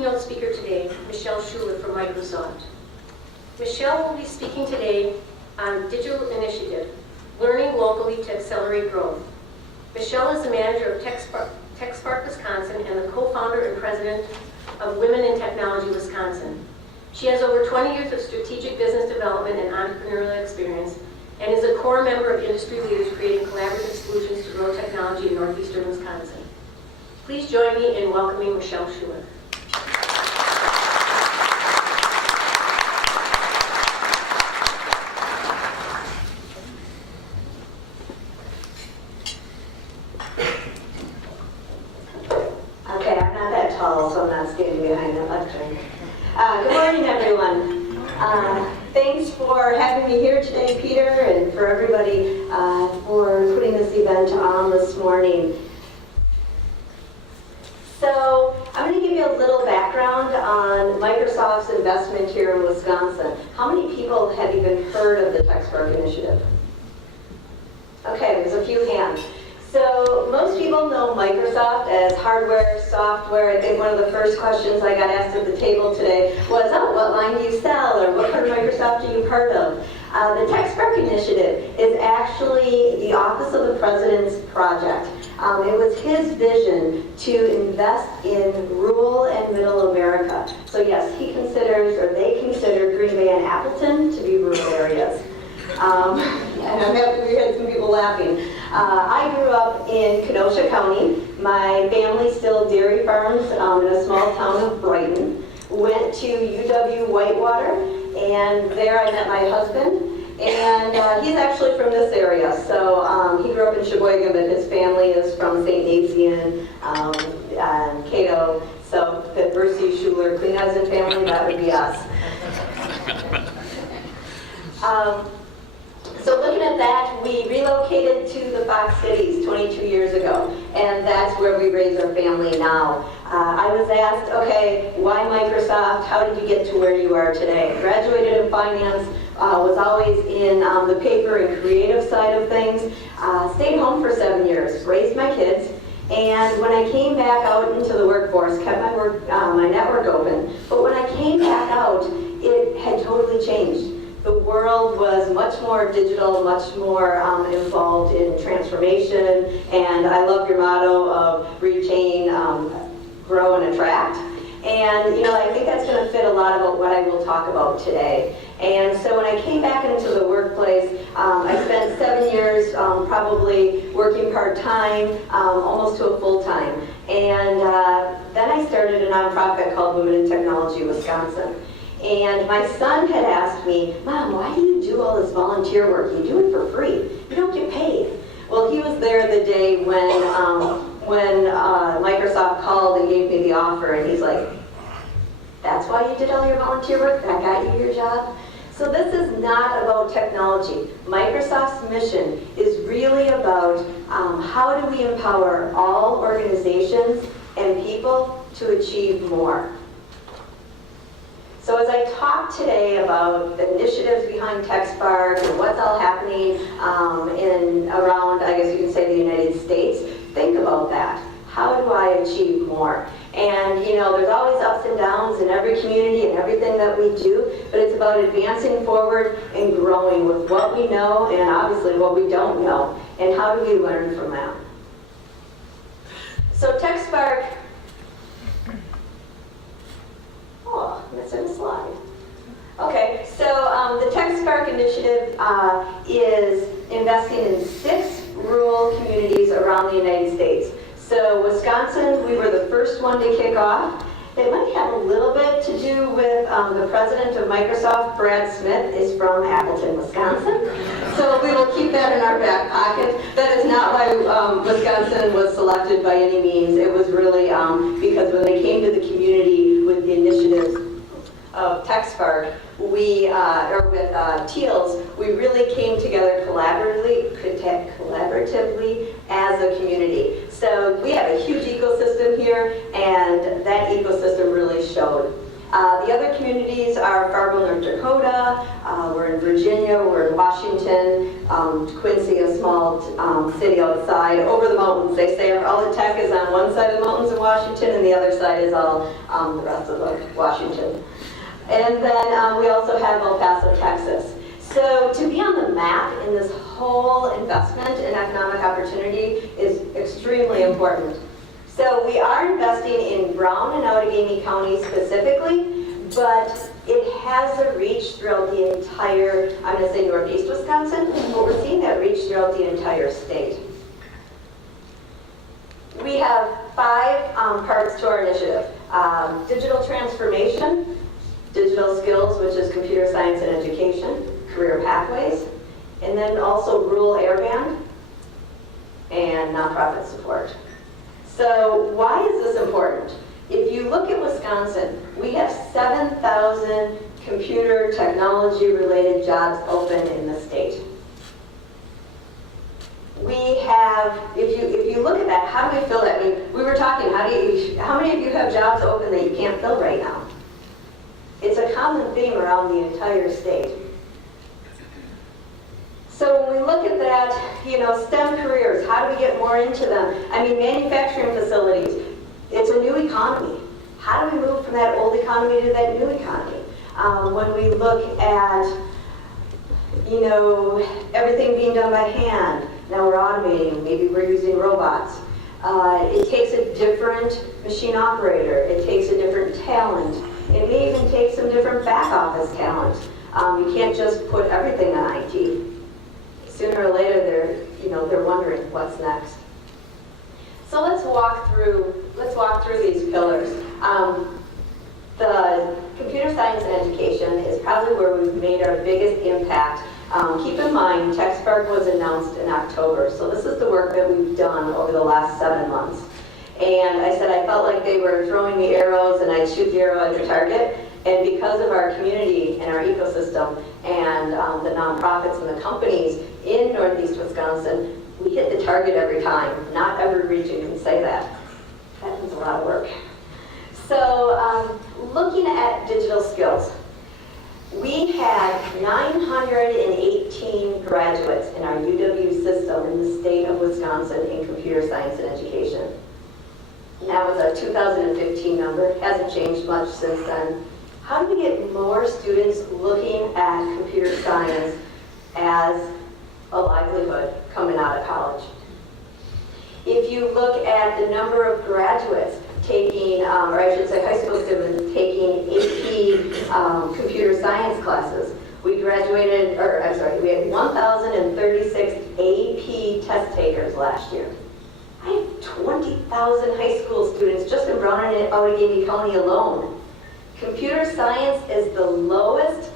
keynote speaker today, Michelle Schuler from Microsoft. Michelle will be speaking today on Digital Initiative, Learning Locally to Accelerate Growth. Michelle is the manager of TechSpark Wisconsin and the co-founder and president of Women in Technology Wisconsin. She has over 20 years of strategic business development and entrepreneurial experience and is a core member of industry leaders creating collaborative solutions to grow technology in northeastern Wisconsin. Please join me in welcoming Michelle Schuler. Okay, I'm not that tall, so I'm not standing behind that lectern. Good morning, everyone. Thanks for having me here today, Peter, and for everybody for putting this event on this morning. So I'm going to give you a little background on Microsoft's investment here in Wisconsin. How many people have even heard of the TechSpark initiative? Okay, there's a few hands. So most people know Microsoft as hardware, software. I think one of the first questions I got asked at the table today was, oh, what line do you sell, or what part of Microsoft are you part of? The TechSpark initiative is actually the Office of the President's project. It was his vision to invest in rural and middle America. So yes, he considers, or they consider, Green Bay and Appleton to be rural areas. And I'm happy we had some people laughing. I grew up in Kenosha County. My family still dairy farms in a small town of Brighton. Went to UW Whitewater, and there I met my husband. And he's actually from this area. So he grew up in Sheboygan, but his family is from St. Nathan and Cato. So the Bercy, Schuler, Kleinhausen family, that would be us. So looking at that, we relocated to the Fox Cities 22 years ago, and that's where we raise our family now. I was asked, okay, why Microsoft? How did you get to where you are today? Graduated in finance, was always in the paper and creative side of things. Stayed home for 7 years, raised my kids, and when I came back out into the workforce, kept my network open, but when I came back out, it had totally changed. The world was much more digital, much more involved in transformation, and I love your motto of retain, grow, and attract. And I think that's going to fit a lot about what I will talk about today. And so when I came back into the workplace, I spent 7 years probably working part-time, almost to a full-time. And then I started a nonprofit called Women in Technology Wisconsin. And my son had asked me, Mom, why do you do all this volunteer work? You do it for free. You don't get paid. Well, he was there the day when Microsoft called and gave me the offer, and he's like, that's why you did all your volunteer work? That got you your job? So this is not about technology. Microsoft's mission is really about how do we empower all organizations and people to achieve more. So as I talk today about the initiatives behind TechSpark and what's all happening around, I guess you can say, the United States, think about that. How do I achieve more? And there's always ups and downs in every community and everything that we do, but it's about advancing forward and growing with what we know and obviously what we don't know. And how do we learn from that? So TechSpark, oh, missing a slide. Okay, so the TechSpark initiative is investing in 6 rural communities around the United States. So Wisconsin, we were the first one to kick off. It might have a little bit to do with the president of Microsoft, Brad Smith, is from Appleton, Wisconsin. So we will keep that in our back pocket. That is not why Wisconsin was selected by any means. It was really because when they came to the community with the initiatives of TechSpark, or with TEALS, we really came together collaboratively as a community. So we have a huge ecosystem here, and that ecosystem really showed. The other communities are Fargo, North Dakota, We're in Virginia, we're in Washington, Quincy, a small city outside, over the mountains. They say all the tech is on one side of the mountains in Washington, and the other side is all the rest of Washington. And then we also have El Paso, Texas. So to be on the map in this whole investment in economic opportunity is extremely important. So we are investing in Brown and Outagamie County specifically, but it has a reach throughout the entire, I'm going to say northeast Wisconsin, but we're seeing that reach throughout the entire state. We have 5 parts to our initiative. Digital transformation, digital skills, which is computer science and education, career pathways, and then also rural airband and nonprofit support. So why is this important? If you look at Wisconsin, we have 7,000 computer technology related jobs open in the state. We have, if you look at that, how do we fill that? I mean, we were talking, how many of you have jobs open that you can't fill right now? It's a common theme around the entire state. So when we look at that, STEM careers, how do we get more into them? I mean, manufacturing facilities, it's a new economy. How do we move from that old economy to that new economy? When we look at, everything being done by hand, now we're automating, maybe we're using robots. It takes a different machine operator. It takes a different talent. It may even take some different back office talent. You can't just put everything on IT. Sooner or later, they're wondering what's next. So let's walk through these pillars. The computer science and education is probably where we've made our biggest impact. Keep in mind, TechSpark was announced in October, so this is the work that we've done over the last 7 months. And I said I felt like they were throwing me arrows and I'd shoot the arrow at the target. And because of our community and our ecosystem and the nonprofits and the companies in Northeast Wisconsin, we hit the target every time. Not every region can say that. That means a lot of work. So looking at digital skills, we had 918 graduates in our UW system in the state of Wisconsin in computer science and education. That was a 2015 number. It hasn't changed much since then. How do we get more students looking at computer science as a livelihood coming out of college? If you look at the number of graduates taking, or I should say high school students taking AP computer science classes, we had 1,036 AP test takers last year. I have 20,000 high school students just in Brown and Outagamie County alone. Computer science is the lowest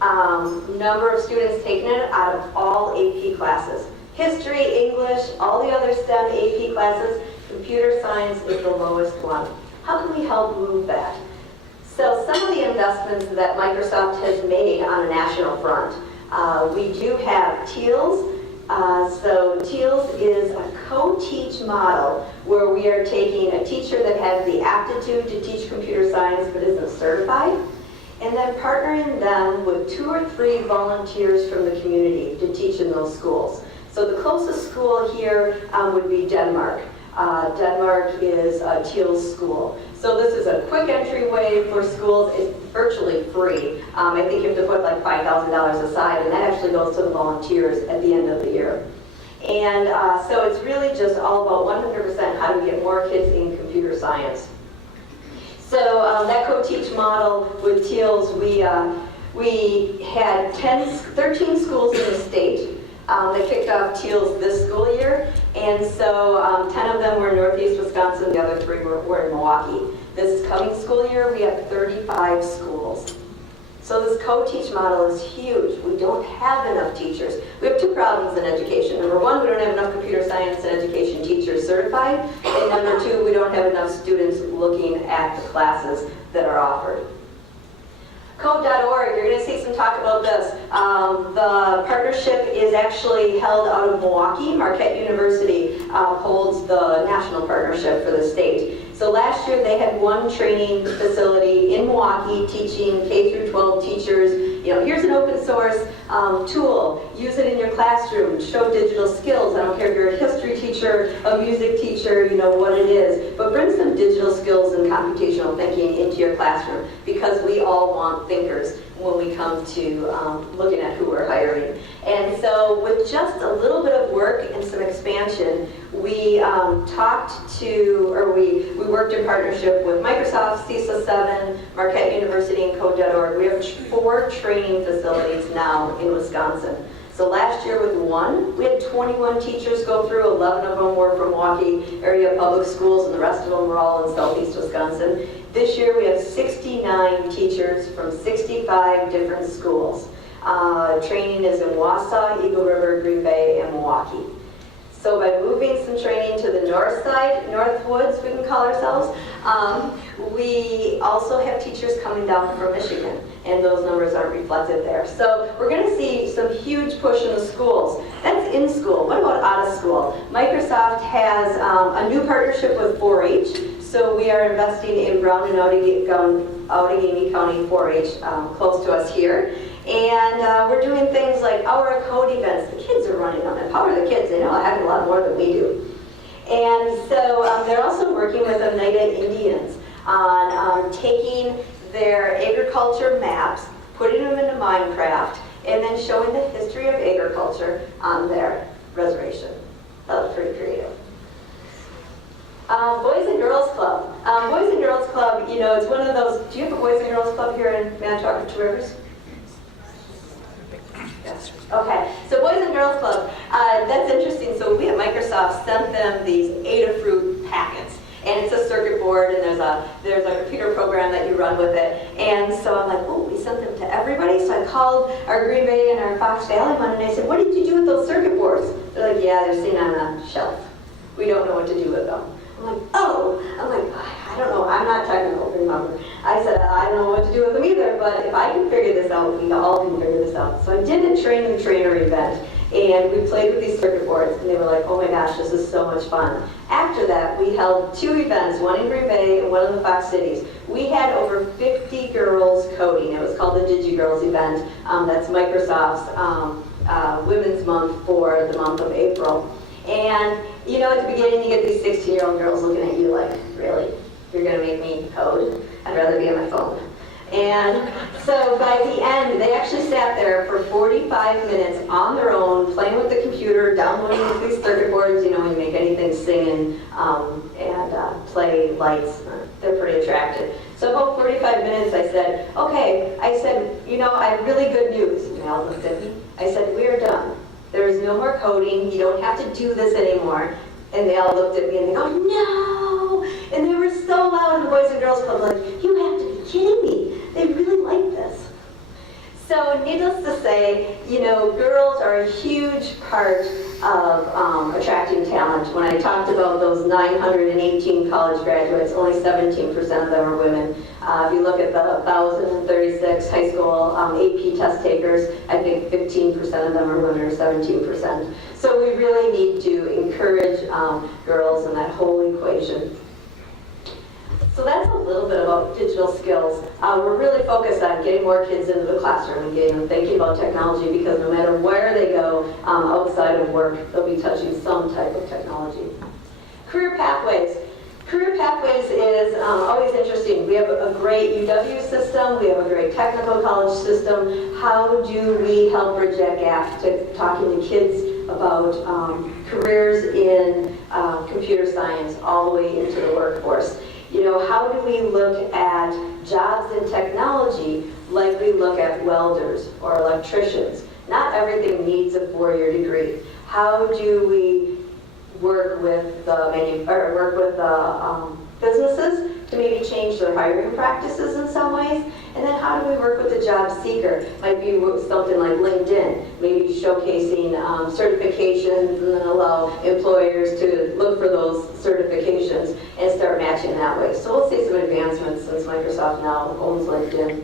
number of students taking it out of all AP classes. History, English, all the other STEM AP classes, computer science is the lowest one. How can we help move that? So some of the investments that Microsoft has made on a national front. We do have TEALS. So TEALS is a co-teach model where we are taking a teacher that has the aptitude to teach computer science but isn't certified, and then partnering them with 2 or 3 volunteers from the community to teach in those schools. So the closest school here would be Denmark. Denmark is a TEALS school. So this is a quick entryway for schools. It's virtually free. I think you have to put like $5,000 aside, and that actually goes to the volunteers at the end of the year. And so it's really just all about 100% how to get more kids in computer science. So that co-teach model with TEALS, we had 13 schools in the state. They kicked off TEALS this school year, and so 10 of them were in Northeast Wisconsin, the other 3 were in Milwaukee. This coming school year, we have 35 schools. So this co-teach model is huge. We don't have enough teachers. We have 2 problems in education. Number 1, we don't have enough computer science and education teachers certified, and number 2, we don't have enough students looking at the classes that are offered. Code.org, you're going to see some talk about this. The partnership is actually held out of Milwaukee. Marquette University holds the national partnership for the state. So last year they had 1 training facility in Milwaukee teaching K through 12 teachers here's an open source tool, use it in your classroom, show digital skills. I don't care if you're a history teacher, a music teacher, what it is, but bring some digital skills and computational thinking into your classroom, because we all want thinkers when we come to looking at who we're hiring. And so with just a little bit of work and some expansion, we we worked in partnership with Microsoft, CISA 7, Marquette University, and Code.org. We have 4 training facilities now in Wisconsin. So last year with one, we had 21 teachers go through. 11 of them were from Milwaukee area public schools, and the rest of them were all in southeast Wisconsin. This year we have 69 teachers from 65 different schools. Training is in Wausau, Eagle River, Green Bay, and Milwaukee. So by moving some training to the north side, North Woods we can call ourselves, we also have teachers coming down from Michigan, and those numbers aren't reflected there. So we're going to see some huge push in the schools. That's in school. What about out of school? Microsoft has a new partnership with 4-H. So we are investing in Brown and Outagamie County 4-H close to us here. And we're doing things like Hour of Code events. The kids are running them. Empower the kids. They know a heck of a lot more than we do. And so they're also working with Oneida Indians on taking their agriculture maps, putting them into Minecraft, and then showing the history of agriculture on their reservation. That was pretty creative. Boys and Girls Club. Boys and Girls Club, it's one of those. Do you have a Boys and Girls Club here in Manitowoc or Two Rivers? Yes. Okay, so Boys and Girls Club, that's interesting. So we at Microsoft sent them these Adafruit packets. And it's a circuit board, and there's a computer program that you run with it. And so I'm like, oh, we sent them to everybody. So I called our Green Bay and our Fox Valley one, and I said, what did you do with those circuit boards? They're like, yeah, they're sitting on a shelf. We don't know what to do with them. I'm like, oh! I'm like, I don't know, I'm not technical, remember. I said, I don't know what to do with them either, but if I can figure this out, we all can figure this out. So I did a trainer event, and we played with these circuit boards, and they were like, oh my gosh, this is so much fun. After that, we held 2 events, one in Green Bay and one in the Fox Cities. We had over 50 girls coding. It was called the DigiGirls event. That's Microsoft's Women's Month for the month of April. And at the beginning, you get these 16-year-old girls looking at you like, really? You're going to make me code? I'd rather be on my phone. And so by the end, they actually sat there for 45 minutes on their own, playing with the computer, downloading these circuit boards, when you make anything sing and play lights. They're pretty attractive. So about 45 minutes, I said, okay, I have really good news. And they all looked at me. I said, we are done. There is no more coding. You don't have to do this anymore. And they all looked at me and they go, no! And they were so loud in the Boys and Girls Club, like, you have to be kidding me. They really like this. So needless to say, girls are a huge part of attracting talent. When I talked about those 918 college graduates, only 17% of them are women. If you look at the 1,036 high school AP test takers, I think 15% of them are women, or 17%. So we really need to encourage girls in that whole equation. So that's a little bit about digital skills. We're really focused on getting more kids into the classroom and getting them thinking about technology, because no matter where they go outside of work, they'll be touching some type of technology. Career pathways. Career pathways is always interesting. We have a great UW system. We have a great technical college system. How do we help bridge that gap to talking to kids about careers in computer science all the way into the workforce? How do we look at jobs in technology like we look at welders or electricians? Not everything needs a 4-year degree. How do we work with the businesses to maybe change their hiring practices in some ways? And then how do we work with the job seeker? Might be something like LinkedIn, maybe showcasing certifications and then allow employers to look for those certifications and start matching that way. So we'll see some advancements since Microsoft now owns LinkedIn.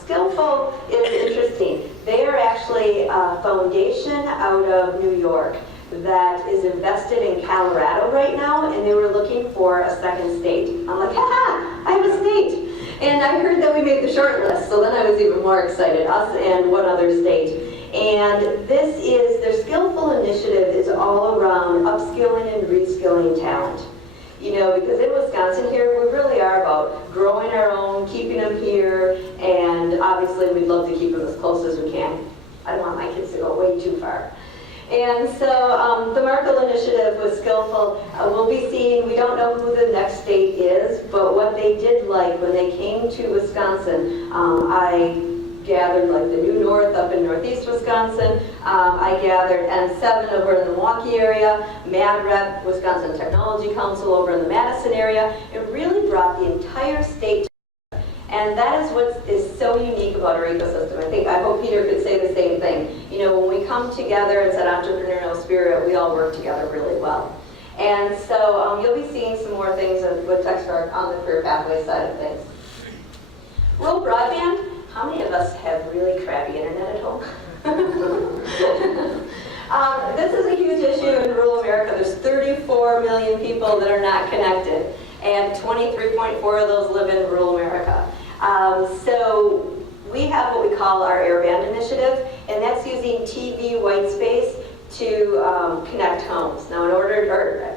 Skillful is interesting. They are actually a foundation out of New York that is invested in Colorado right now, and they were looking for a second state. I'm like, haha, I have a state. And I heard that we made the short list, so then I was even more excited, us and one other state. And their Skillful initiative is all around upskilling and reskilling talent. You know, because in Wisconsin here, we really are about growing our own, keeping them here, and obviously we'd love to keep them as close as we can. I don't want my kids to go way too far. And so the Markle initiative with Skillful, we'll be seeing, we don't know who the next state is, but what they did like when they came to Wisconsin, I gathered like the New North up in northeast Wisconsin. I gathered N7 over in the Milwaukee area, MadRep, Wisconsin Technology Council over in the Madison area. It really brought the entire state together. And that is what is so unique about our ecosystem. I hope Peter could say the same thing. You know, when we come together, it's that entrepreneurial spirit, we all work together really well. And so you'll be seeing some more things with TechSpark on the career pathway side of things. Rural broadband. How many of us have really crappy internet at home? This is a huge issue in rural America. There's 34 million people that are not connected, and 23.4 of those live in rural America. So we have what we call our Airband initiative, and that's using TV white space to connect homes. Now,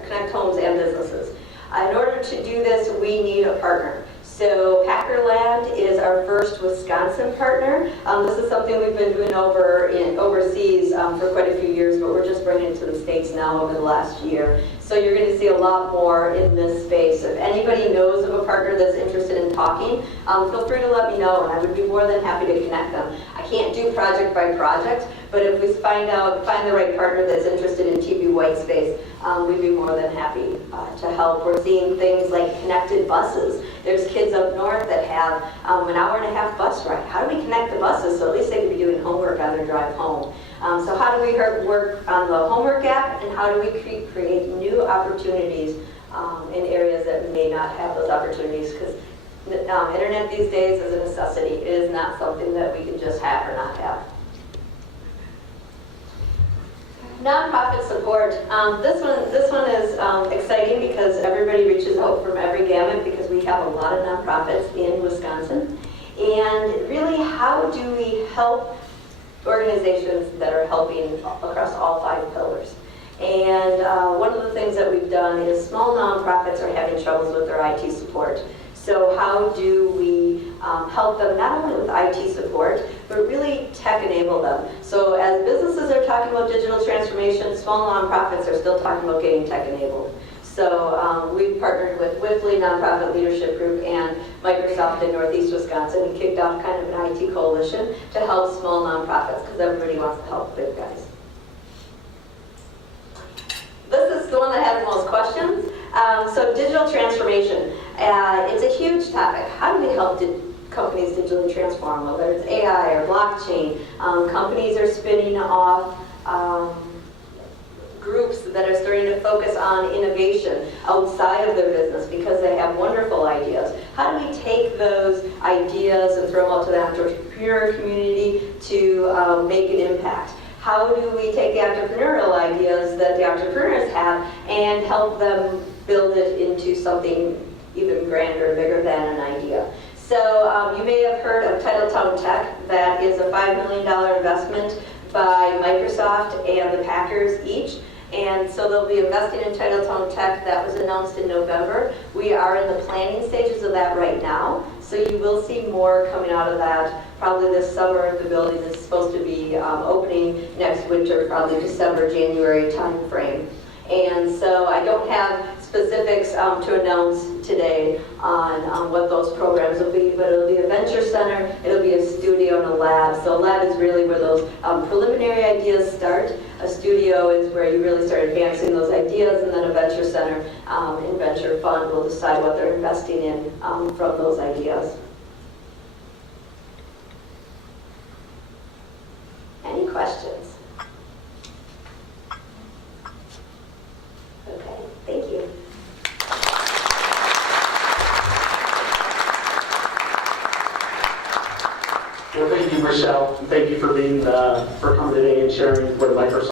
connect homes and businesses. In order to do this, we need a partner. So Packerland is our first Wisconsin partner. This is something we've been doing overseas for quite a few years, but we're just bringing it to the States now over the last year. So you're going to see a lot more in this space. If anybody knows of a partner that's interested in talking, feel free to let me know, and I would be more than happy to connect them. I can't do project by project, but if we find the right partner that's interested in TV white space, we'd be more than happy to help. We're seeing things like connected buses. There's kids up north that have an hour and a half bus ride. How do we connect the buses so at least they can be doing homework on their drive home? So how do we work on the homework gap, and how do we create new opportunities in areas that may not have those opportunities? Because internet these days is a necessity. It is not something that we can just have or not have. Nonprofit support. This one is exciting because everybody reaches out from every gamut because we have a lot of nonprofits in Wisconsin. And really, how do we help organizations that are helping across all 5 pillars? And one of the things that we've done is small nonprofits are having troubles with their IT support. So how do we help them not only with IT support, but really tech enable them? So as businesses are talking about digital transformation, small nonprofits are still talking about getting tech enabled. So we've partnered with Whiffley Nonprofit Leadership Group and Microsoft in Northeast Wisconsin and kicked off kind of an IT coalition to help small nonprofits because everybody wants to help big guys. This is the one that has the most questions. So digital transformation. It's a huge topic. How do we help companies digitally transform, whether it's AI or blockchain? Companies are spinning off groups that are starting to focus on innovation outside of their business because they have wonderful ideas. How do we take those ideas and throw them out to the entrepreneur community to make an impact? How do we take the entrepreneurial ideas that the entrepreneurs have and help them build it into something even grander, bigger than an idea? So you may have heard of Titletown Tech. That is a $5 million investment by Microsoft and the Packers each. And so they'll be investing in Titletown Tech. That was announced in November. We are in the planning stages of that right now. So you will see more coming out of that probably this summer. The building is supposed to be opening next winter, probably December, January time frame. And so I don't have specifics to announce today on what those programs will be, but it'll be a venture center, it'll be a studio and a lab. So a lab is really where those preliminary ideas start. A studio is where you really start advancing those ideas, and then a venture center and venture fund will decide what they're investing in from those ideas. Any questions? Okay, thank you. Well, thank you, Michelle, and thank you for coming today and sharing what Microsoft